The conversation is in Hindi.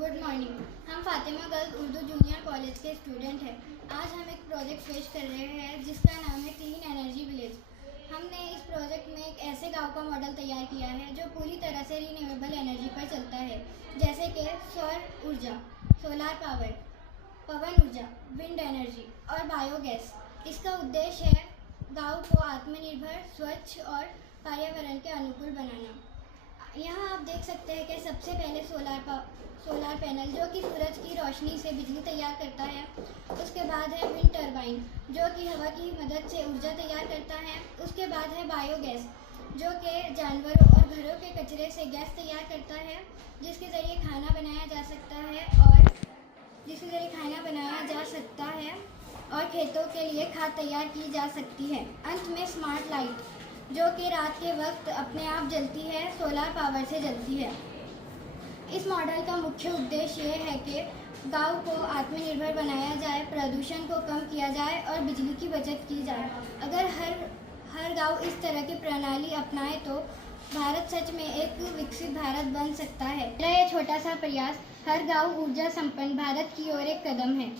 Good morning. हम Fatima girls Urdu junior college के स्टूडेंट हैं। आज हम एक प्रोजेक्ट पेश कर रहे हैं जिसका नाम है क्लीन एनर्जी विलेज। हमने इस प्रोजेक्ट में एक ऐसे गांव का मॉडल तैयार किया है जो पूरी तरह से रिन्यूएबल एनर्जी पर चलता है, जैसे कि सौर ऊर्जा, सोलार पावर, पवन ऊर्जा, विंड एनर्जी और बायोगैस। इसका उद्देश्य है गांव को आत्मनिर्भर, स्वच्छ और पर्यावरण के अनुकूल बनाना। यहाँ आप देख सकते हैं कि सबसे पहले सोलार पैनल जो कि सूरज की रोशनी से बिजली तैयार करता है। उसके बाद है विंड टरबाइन जो कि हवा की मदद से ऊर्जा तैयार करता है। उसके बाद है बायोगैस जो कि जानवरों और घरों के कचरे से गैस तैयार करता है, जिसके ज़रिए खाना बनाया जा सकता है और खेतों के लिए खाद तैयार की जा सकती है। अंत में स्मार्ट लाइट जो कि रात के वक्त अपने आप जलती है, सोलार पावर से जलती है। इस मॉडल का मुख्य उद्देश्य ये है कि गांव को आत्मनिर्भर बनाया जाए, प्रदूषण को कम किया जाए और बिजली की बचत की जाए। अगर हर गांव इस तरह की प्रणाली अपनाए तो भारत सच में एक विकसित भारत बन सकता है। मेरा ये छोटा सा प्रयास हर गांव ऊर्जा संपन्न भारत की ओर एक कदम है।